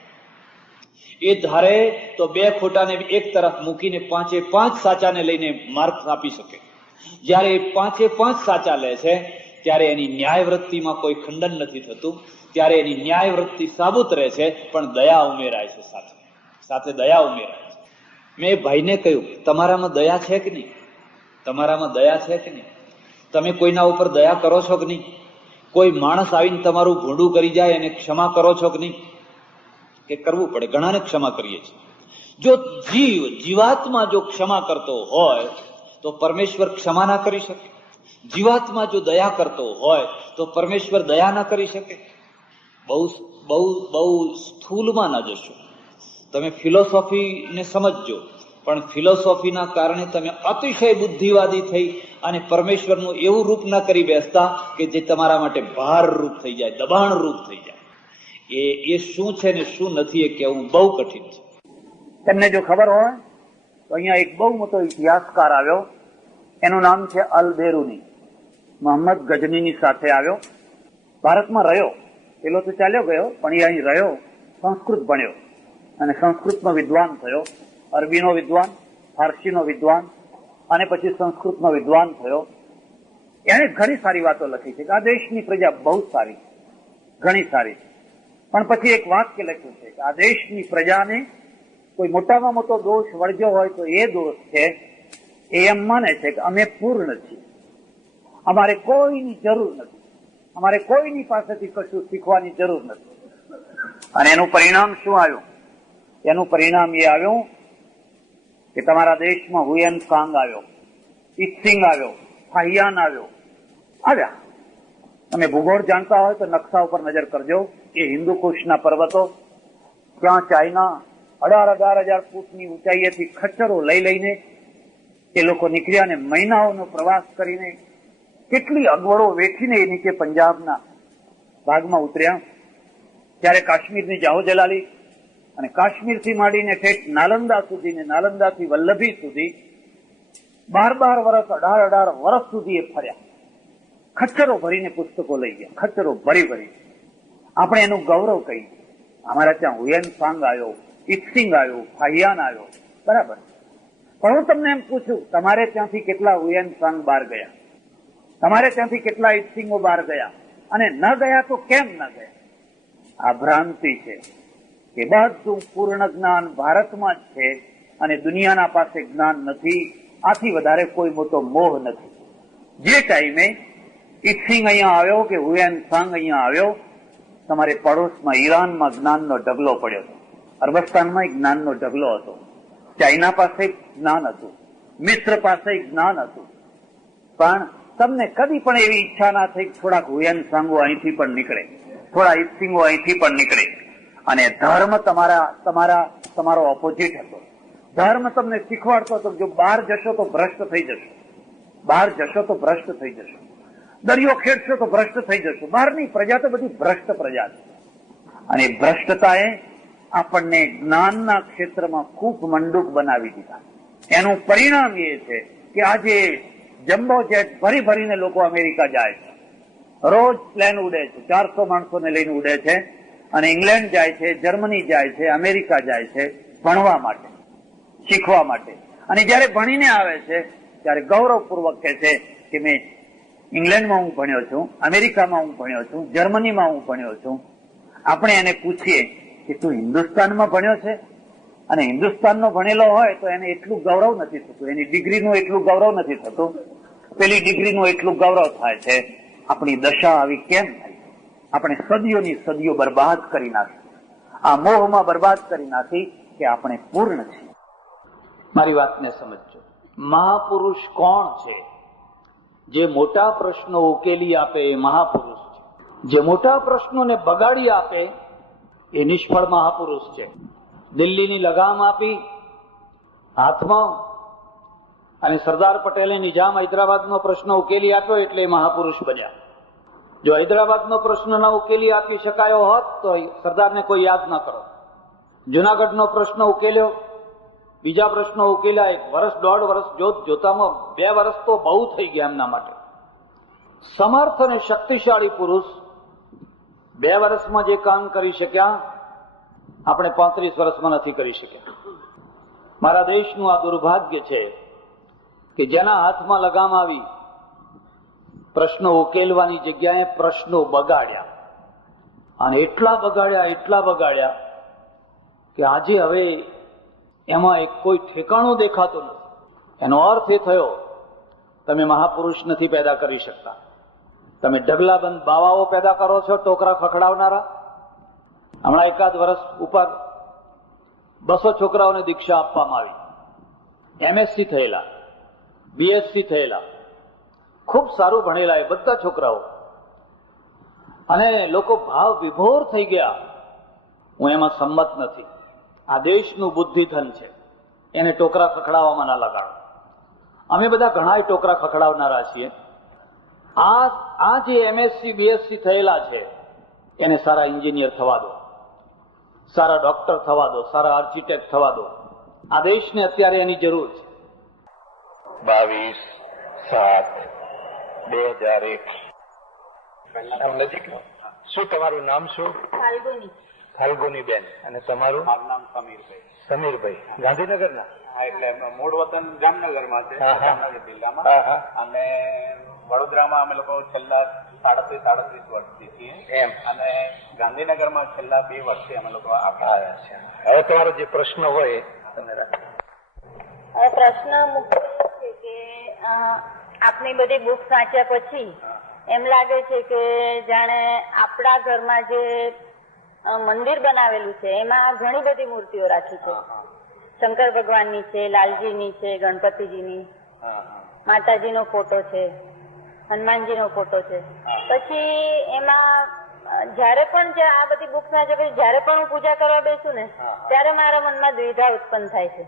એ ધારે તો 2 ખોટાને એક તરફ મૂકીને 5 સાચાને લઈને માર્ક આપી શકે. જયારે 5 સાચા લે છે ત્યારે એની ન્યાય વૃત્તિમાં કોઈ ખંડન નથી થતું, ત્યારે એની ન્યાય વૃત્તિ સાબુત રહે છે, પણ દયા ઉમેરાય છે, સાથે દયા ઉમેરાય છે. મેં ભાઈને કહ્યું, તમારામાં દયા છે કે નહીં? તમારામાં દયા છે કે નહીં? તમે કોઈના ઉપર દયા કરો છો કે નહીં? કોઈ માણસ આવીને તમારું ભૂંડું કરી જાય અને ક્ષમા કરો છો કે નહીં? કે કરવું પડે, ઘણાને ક્ષમા કરીએ છીએ. જો જીવાત્મા જો ક્ષમા કરતો હોય તો પરમેશ્વર ક્ષમા ના કરી શકે? જીવાત્મા જો દયા કરતો હોય તો પરમેશ્વર દયા ના કરી શકે? બહુ બહુ બહુ સ્થૂલમાં ના જશો. તમે ફિલોસોફીને સમજજો, પણ ફિલોસોફીના કારણે તમે અતિશય બુદ્ધિવાદી થઈ અને પરમેશ્વરનું એવું રૂપ ના કરી બેસતા કે જે તમારા માટે ભાર રૂપ થઈ જાય, દબાણ રૂપ થઈ જાય. એ શું છે ને શું નથી એ કહેવું બહુ કઠિન છે. તમને જો ખબર હોય તો અહીંયા એક બહુ મોટો ઇતિહાસકાર આવ્યો, એનું નામ છે અલ બેરુની. મોહમ્મદ ગજનીની સાથે આવ્યો, ભારતમાં રહ્યો. પેલો તો ચાલ્યો ગયો, પણ એ અહીં રહ્યો, સંસ્કૃત ભણ્યો અને સંસ્કૃતનો વિદ્વાન થયો. અરબીનો વિદ્વાન, ફારસીનો વિદ્વાન અને પછી સંસ્કૃતનો વિદ્વાન થયો. એણે ઘણી સારી વાતો લખી છે કે આ દેશની પ્રજા બહુ સારી, ઘણી સારી. પણ પછી એક વાક્ય લખ્યું છે કે આ દેશની પ્રજાને કોઈ મોટામાં મોટો દોષ વળગ્યો હોય તો એ દોષ છે એ એમ માને છે કે અમે પૂર્ણ છીએ, અમારે કોઈની જરૂર નથી, અમારે કોઈની પાસેથી કશું શીખવાની જરૂર નથી. અને એનું પરિણામ શું આવ્યું? એનું પરિણામ એ આવ્યું કે તમારા દેશમાં હુયન સાંગ આવ્યો, ઇત્સિંગ આવ્યો, ફાહિયાન આવ્યા. તમે ભૂગોળ જાણતા હોય તો નકશા ઉપર નજર કરજો. એ હિન્દુ કુશના પર્વતો, ત્યાં ચાઇના 18,000 ફૂટની ઊંચાઈએથી ખચ્ચરો લઈ લઈને એ લોકો નીકળ્યા અને મહિનાઓનો પ્રવાસ કરીને કેટલી અગવડો વેઠીને એ નીચે પંજાબના ભાગમાં ઉતર્યા. ત્યારે કાશ્મીરની જાહો જલાલી અને કાશ્મીરથી માંડીને ઠેઠ નાલંદા સુધી ને નાલંદાથી વલ્લભી સુધી 12 વર્ષ, 18 વર્ષ સુધી એ ફર્યા. ખચ્ચરો ભરીને પુસ્તકો લઈ ગયા, ખચ્ચરો ભરી. આપણે એનું ગૌરવ કહીએ. અમારા ત્યાં હુયન સાંગ આવ્યો, ઇત્સિંગ આવ્યો, ફાહિયાન આવ્યો, બરાબર. પણ હું તમને એમ પૂછું, તમારે ત્યાંથી કેટલા હુયન સાંગ બહાર ગયા? તમારે ત્યાંથી કેટલા ઇત્સિંગો બહાર ગયા? અને ન ગયા તો કેમ ન ગયા? આ ભ્રાંતિ છે કે બધું પૂર્ણ જ્ઞાન ભારતમાં જ છે અને દુનિયાના પાસે જ્ઞાન નથી. આથી વધારે કોઈ મોટો મોહ નથી. જે ટાઈમે ઇત્સિંગ અહીંયા આવ્યો કે હુયન સાંગ અહીંયા આવ્યો, તમારે પડોશમાં ઈરાનમાં જ્ઞાનનો ઢગલો પડ્યો હતો, અરબસ્તાનમાં જ્ઞાનનો ઢગલો હતો, ચાઇના પાસે જ્ઞાન હતું, મિસ્ર પાસે જ્ઞાન હતું. પણ તમને કદી પણ એવી ઈચ્છા ના થઈ થોડાક હુયન સાંગો અહીંથી પણ નીકળે, થોડા ઇત્સિંગો અહીંથી પણ નીકળે. અને ધર્મ તમારો ઓપોઝિટ હતો. ધર્મ તમને શીખવાડતો હતો જો બહાર જશો તો ભ્રષ્ટ થઈ જશો, બહાર જશો તો ભ્રષ્ટ થઈ જશો, દરિયો ખેડશો તો ભ્રષ્ટ થઈ જશો. બહારની પ્રજા તો બધી ભ્રષ્ટ પ્રજા છે. અને ભ્રષ્ટતાએ આપણને જ્ઞાનના ક્ષેત્રમાં ખૂબ મંડુક બનાવી દીધા. એનું પરિણામ એ છે કે આજે જમ્બો જેટ ભરીને લોકો અમેરિકા જાય છે, રોજ પ્લેન ઉડે છે, 400 માણસોને લઈને ઉડે છે અને ઇંગ્લેન્ડ જાય છે, જર્મની જાય છે, અમેરિકા જાય છે ભણવા માટે, શીખવા માટે. અને જયારે ભણીને આવે છે ત્યારે ગૌરવપૂર્વક કહે છે કે મેં ઇંગ્લેન્ડમાં હું ભણ્યો છું, અમેરિકામાં હું ભણ્યો છું, જર્મનીમાં હું ભણ્યો છું. આપણે એને પૂછીએ કે તું હિન્દુસ્તાનમાં ભણ્યો છે? અને હિન્દુસ્તાનનો ભણેલો હોય તો એને એટલું ગૌરવ નથી થતું, એની ડિગ્રીનું એટલું ગૌરવ નથી થતું, પેલી ડિગ્રીનું એટલું ગૌરવ થાય છે. આપણી દશા આવી કેમ થઈ? આપણે સદીઓની સદીઓ બરબાદ કરી નાખી, આ મોહમાં બરબાદ કરી નાખી કે આપણે પૂર્ણ છીએ. મારી વાતને સમજજો. મહાપુરુષ કોણ છે? જે મોટા પ્રશ્નો ઉકેલી આપે એ મહાપુરુષ છે. જે મોટા પ્રશ્નોને બગાડી આપે એ નિષ્ફળ મહાપુરુષ છે. દિલ્હીની લગામ આપી હાથમાં અને સરદાર પટેલે નિજામ હૈદરાબાદનો પ્રશ્ન ઉકેલી આપ્યો એટલે મહાપુરુષ બન્યા. જો હૈદરાબાદનો પ્રશ્ન ન ઉકેલી આપી શકાયો હોત તો સરદારને કોઈ યાદ ન કરો. જુનાગઢનો પ્રશ્ન ઉકેલ્યો, બીજા પ્રશ્નો ઉકેલ્યા, 1 વર્ષ 1.5 વર્ષ જોતામાં 2 વર્ષ તો બહુ થઈ ગયા એમના માટે. સમર્થ અને શક્તિશાળી પુરુષ 2 વર્ષમાં જે કામ કરી શક્યા આપણે 35 વર્ષમાં નથી કરી શક્યા. મારા દેશનું આ દુર્ભાગ્ય છે કે જેના હાથમાં લગામ આવી પ્રશ્નો ઉકેલવાની જગ્યાએ પ્રશ્નો બગાડ્યા અને એટલા બગાડ્યા કે આજે હવે એમાં કોઈ ઠેકાણું દેખાતું નથી. એનો અર્થ એ થયો તમે મહાપુરુષ નથી પેદા કરી શકતા. તમે ઢગલાબંધ બાવાઓ પેદા કરો છો, ટોકરા ખખડાવનારા. હમણાં એકાદ વર્ષ ઉપર 200 છોકરાઓને દીક્ષા આપવામાં આવી. એમએસસી થયેલા, બીએસસી થયેલા, ખૂબ સારું ભણેલા એ બધા છોકરાઓ. અને લોકો ભાવ વિભોર થઈ ગયા. હું એમાં સંમત નથી. આ દેશનું બુદ્ધિધન છે, એને ટોકરા ખખડાવવામાં ના લગાડો. અમે બધા ઘણા ટોકરા ખખડાવનારા છીએ. આ જે એમએસસી બીએસસી થયેલા છે એને સારા એન્જિનિયર થવા દો, સારા ડોક્ટર થવા દો, સારા આર્કિટેક્ટ થવા દો. આ દેશને અત્યારે એની જરૂર છે. 22/7/2001 નજીક. શું તમારું નામ શું? ફાલ્ગુની બેન. અને તમારું? મારું નામ સમીરભાઈ. સમીરભાઈ. ગાંધીનગરના? એટલે મૂળ વતન જામનગરમાં છે, જામનગર જિલ્લામાં. અને વડોદરામાં અમે લોકો છેલ્લા 37 વર્ષથી છીએ એમ. અને ગાંધીનગરમાં છેલ્લા 2 વર્ષથી અમે લોકો આવ્યા છે. હવે તમારો જે પ્રશ્ન હોય તમે રાખો. હવે પ્રશ્ન મુખ્ય છે કે આપની બધી બુક વાંચ્યા પછી એમ લાગે છે કે જાણે આપણા ઘરમાં જે મંદિર બનાવેલું છે એમાં ઘણી બધી મૂર્તિઓ રાખી છે. શંકર ભગવાનની છે, લાલજીની છે, ગણપતિજીની, માતાજીનો ફોટો છે, હનુમાનજીનો ફોટો છે. પછી એમાં જયારે પણ જે આ બધી બુક વાંચે પછી જયારે પણ હું પૂજા કરવા બેસું ને ત્યારે મારા મનમાં દ્વિધા ઉત્પન્ન થાય છે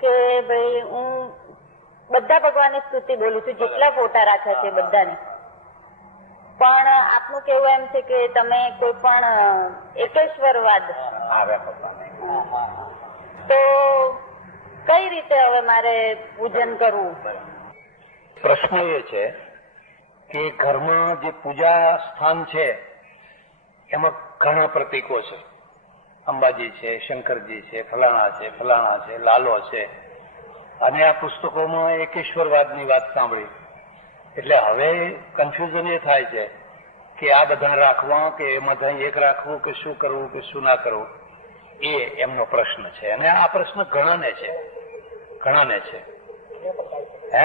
કે ભાઈ હું બધા ભગવાનની સ્તુતિ બોલું છું, જેટલા ફોટા રાખ્યા છે બધાની. પણ આપનું કેવું એમ છે કે તમે કોઈ પણ એકેશ્વરવાદ તો કઈ રીતે હવે મારે પૂજન કરવું? પ્રશ્ન એ છે કે ઘરમાં જે પૂજા સ્થાન છે એમાં ઘણા પ્રતીકો છે. અંબાજી છે, શંકરજી છે, ફલાણા છે, ફલાણા છે, લાલો છે. અને આ પુસ્તકોમાં એકેશ્વરવાદની વાત સાંભળી એટલે હવે કન્ફ્યુઝન એ થાય છે કે આ બધા રાખવા કે એમાં એક રાખવું કે શું કરવું કે શું ના કરવું, એ એમનો પ્રશ્ન છે. અને આ પ્રશ્ન ઘણાને છે. હે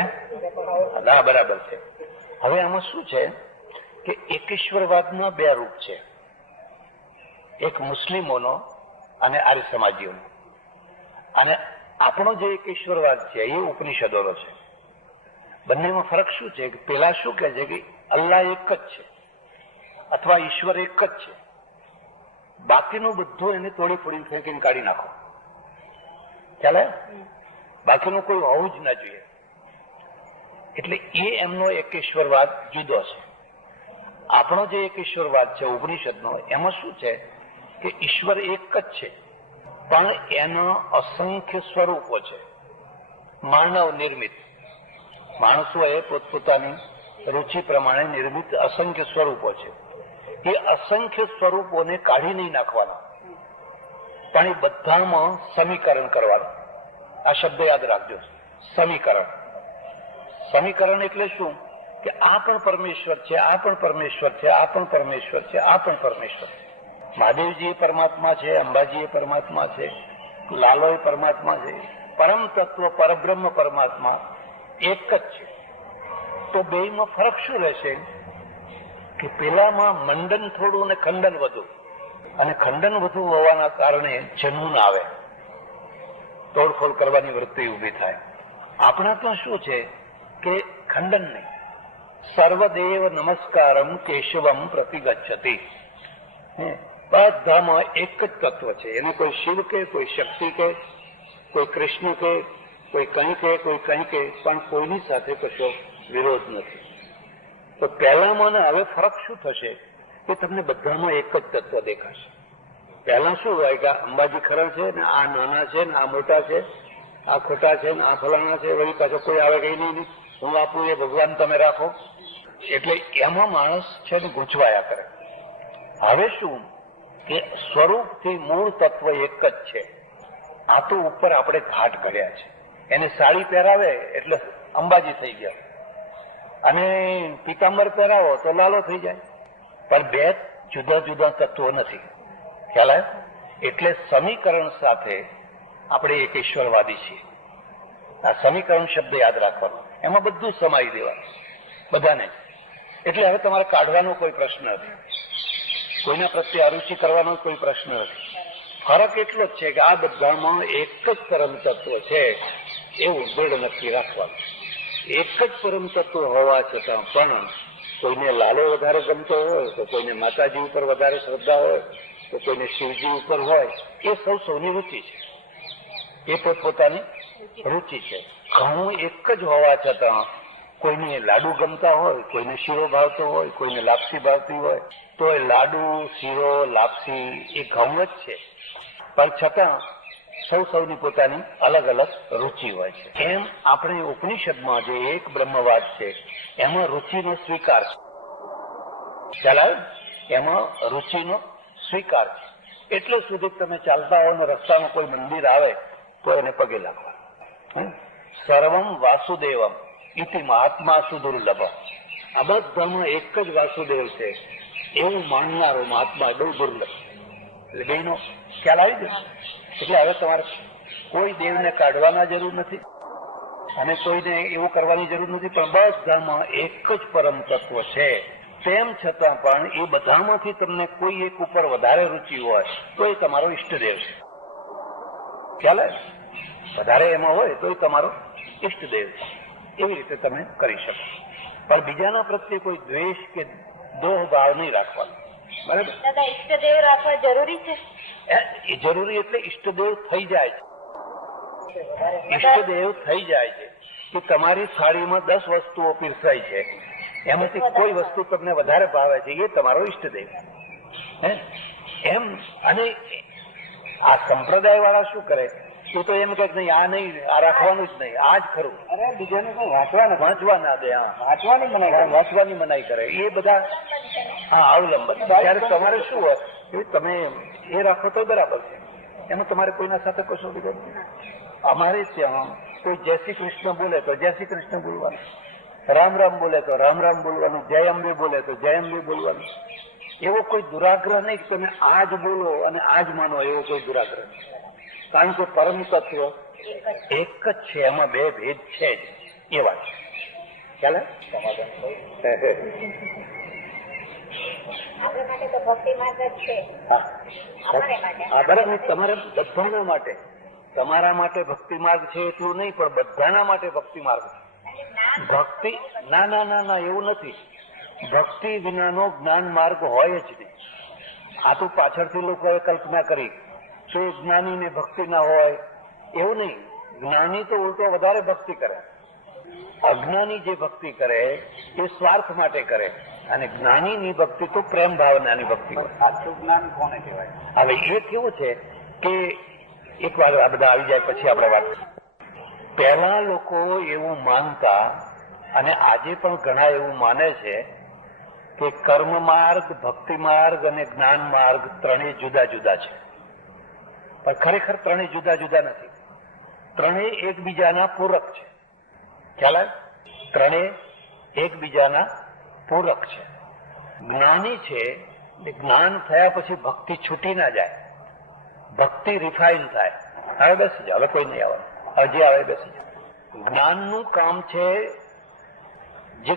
ના, બરાબર છે. હવે આમાં શું છે કે એકેશ્વરવાદના 2 રૂપ છે, એક મુસ્લિમોનો અને આર્ય સમાજીઓનો. અને આપણો જે એકેશ્વરવાદ છે એ ઉપનિષદોનો છે. બંનેમાં ફરક શું છે કે પેલા શું કહે છે કે અલ્લાહ એક જ છે અથવા ઈશ્વર એક જ છે, બાકીનું બધું એને તોડી ફોડીને ફેંકીને કાઢી નાખો. ચાલે? બાકીનું કોઈ હોવું જ ના જોઈએ. એટલે એ એમનો એકેશ્વરવાદ જુદો છે. આપણો જે એકેશ્વરવાદ છે ઉપનિષદનો, એમાં શું છે કે ઈશ્વર એક જ છે પણ એના અસંખ્ય સ્વરૂપો છે, માનવ નિર્મિત. માણસોએ પોતપોતાની રુચિ પ્રમાણે નિર્મિત અસંખ્ય સ્વરૂપો છે. એ અસંખ્ય સ્વરૂપોને કાઢી નહીં નાખવાના, પણ એ બધામાં સમીકરણ કરવાનું. આ શબ્દ યાદ રાખજો, સમીકરણ. સમીકરણ એટલે શું કે આ પણ પરમેશ્વર છે, આ પણ પરમેશ્વર છે, આ પણ પરમેશ્વર છે, આ પણ પરમેશ્વર છે. મહાદેવજી એ પરમાત્મા છે, અંબાજી એ પરમાત્મા છે, લાલો એ પરમાત્મા છે. પરમ તત્વ પરબ્રહ્મ પરમાત્મા એક જ છે. તો બેયમાં ફરક શું રહેશે કે પેલામાં મંડન થોડું અને ખંડન વધુ, અને ખંડન વધુ હોવાના કારણે જનૂન આવે, તોડફોડ કરવાની વૃત્તિ ઉભી થાય. આપણા તો શું છે કે ખંડન નહીં, સર્વદેવ નમસ્કારમ કેશવમ પ્રતિગચ્છતિ. બધામાં એક જ તત્વ છે. એને કોઈ શિવ કે, કોઈ શક્તિ કે, કોઈ કૃષ્ણ કે, કોઈ કંઈ કે, કોઈ કંઈ કે, પણ કોઈની સાથે કશો વિરોધ નથી. તો પહેલામાં હવે ફરક શું થશે કે તમને બધામાં એક જ તત્વ દેખાશે. પહેલા શું હોય કે અંબાજી ખરા છે ને આ નાના છે ને આ મોટા છે, આ ખોટા છે ને આ ફલાણા છે, વળી પાછો કોઈ આવે કઈ નહીં, હું આપું એ ભગવાન તમે રાખો. એટલે એમાં માણસ છે ને ગૂંચવાયા કરે. હવે શું કે સ્વરૂપથી મૂળ તત્વ એક જ છે. આ તો ઉપર આપણે ઘાટ કર્યા છે. એને સાડી પહેરાવે એટલે અંબાજી થઈ ગયા, અને પીતાંબર પહેરાવો તો લાલો થઈ જાય. પણ 2 જુદા જુદા તત્વો નથી. ખ્યાલ આવે? એટલે સમીકરણ સાથે આપણે એકેશ્વરવાદી છીએ. આ સમીકરણ શબ્દ યાદ રાખવાનો. એમાં બધું સમાઈ દેવાનું બધાને. એટલે હવે તમારે કાઢવાનો કોઈ પ્રશ્ન નથી, કોઈના પ્રત્યે અરુચિ કરવાનો કોઈ પ્રશ્ન નથી. ફરક એટલો જ છે કે આ બધામાં એક જ પરમ તત્વ છે એવું દૃઢ નક્કી રાખવાનું. એક જ પરમ તત્વ હોવા છતાં પણ કોઈને લાલો વધારે ગમતો હોય તો કોઈને માતાજી ઉપર વધારે શ્રદ્ધા હોય તો કોઈને શિવજી ઉપર હોય, એ સૌની રુચિ છે, એ પોતપોતાની રુચિ છે. ઘણું એક જ હોવા છતાં કોઈને લાડુ ગમતા હોય, કોઈને શીરો ભાવતો હોય, કોઈને લાપસી ભાવતી હોય, તો એ લાડુ, શીરો, લાપસી એ ઘઉં જ છે, પણ છતાં સૌની પોતાની અલગ અલગ રુચિ હોય છે. એમ આપણે ઉપનિષદમાં જે એક બ્રહ્મવાદ છે એમાં રુચિનો સ્વીકાર છે. ખ્યાલ આવે? એમાં રુચિનો સ્વીકાર છે. એટલે સુધી તમે ચાલતા હો ને રસ્તામાં કોઈ મંદિર આવે તો એને પગે લાગવા. સર્વમ વાસુદેવમ ઇતિ મહાત્મા સુદુર્લભ. આ બધામાં એક જ વાસુદેવ છે એવું માનનારો મહાત્મા બહુ દુર્લભ. એટલે બેનો ખ્યાલ આવી ગયો. એટલે હવે તમારે કોઈ દેવને કાઢવાના જરૂર નથી અને કોઈને એવું કરવાની જરૂર નથી, પણ બધામાં એક જ પરમ તત્વ છે. તેમ છતાં પણ એ બધામાંથી તમને કોઈ એક ઉપર વધારે રુચિ હોય તો એ તમારો ઈષ્ટદેવ છે. ખ્યાલ આવે? વધારે એમાં હોય તો એ તમારો ઈષ્ટદેવ છે. એવી રીતે તમે કરી શકો, પણ બીજાના પ્રત્યે કોઈ દ્વેષ કે દોહ ભાવ નહીં રાખવાનો. બરાબર? દાદા, ઈષ્ટદેવ રાખવા જરૂરી છે? એ જરૂરી એટલે ઈષ્ટદેવ થઈ જાય છે. ઈષ્ટદેવ થઈ જાય છે કે તમારી થાળીમાં 10 વસ્તુઓ પીરસાઈ છે, એમાંથી કોઈ વસ્તુ તમને વધારે ભાવે છે, એ તમારો ઈષ્ટદેવ. એમ. અને આ સંપ્રદાય વાળા શું કરે, તું તો એમ કહે નહીં, આ નહીં, આ રાખવાનું જ નહીં, આ જ ખરું. અરે બીજાને વાંચવા ના દે, વાંચવાની મનાઈ કરે. એ બધા અવલંબન. ત્યારે તમારે શું હોય, તમે એ રાખો તો બરાબર છે, એમાં તમારે કોઈના સાથે કશો વિરોધ નહીં. અમારે ત્યાં કોઈ જય શ્રી કૃષ્ણ બોલે તો જય શ્રી કૃષ્ણ બોલવાનું, રામ રામ બોલે તો રામ રામ બોલવાનું, જય અંબે બોલે તો જય અંબે બોલવાનું. એવો કોઈ દુરાગ્રહ નહીં કે તમે આ જ બોલો અને આ જ માનો, એવો કોઈ દુરાગ્રહ નહીં. કારણ કે પરમ તત્વ એક જ છે, એમાં બે ભેદ છે જ. એ વાત ખ્યાલ? બરાબર. તમારે બધાના માટે, તમારા માટે ભક્તિ માર્ગ છે એટલું નહીં, પણ બધાના માટે ભક્તિ માર્ગ છે. ભક્તિ ના ના ના ના એવું નથી. ભક્તિ વિનાનો જ્ઞાન માર્ગ હોય જ નહીં. આ તો પાછળથી લોકોએ કલ્પના કરી તો જ્ઞાની ને ભક્તિ ના હોય, એવું નહીં. જ્ઞાની તો ઉલટો વધારે ભક્તિ કરે. અજ્ઞાની જે ભક્તિ કરે એ સ્વાર્થ માટે કરે, અને જ્ઞાનીની ભક્તિ તો પ્રેમ ભાવનાની ભક્તિ કરે. સાચું જ્ઞાન કોને કહેવાય? હવે એ કેવું છે કે એક વાર આ બધા આવી જાય પછી આપણે વાત. પહેલા લોકો એવું માનતા, અને આજે પણ ઘણા એવું માને છે કે કર્મ માર્ગ, ભક્તિ માર્ગ અને જ્ઞાન માર્ગ ત્રણેય જુદા જુદા છે. પણ ખરેખર ત્રણેય જુદા જુદા નથી. ત્રણેય એકબીજાના પૂરક છે. ખ્યાલ આવે? ત્રણેય એકબીજાના પૂરક છે. જ્ઞાની છે, જ્ઞાન થયા પછી ભક્તિ છૂટી ના જાય, ભક્તિ રિફાઇન થાય. હવે બેસી જાઓ, હવે કોઈ નહીં આવવાનું, હવે જે આવે બેસી જાઓ. જ્ઞાનનું કામ છે જે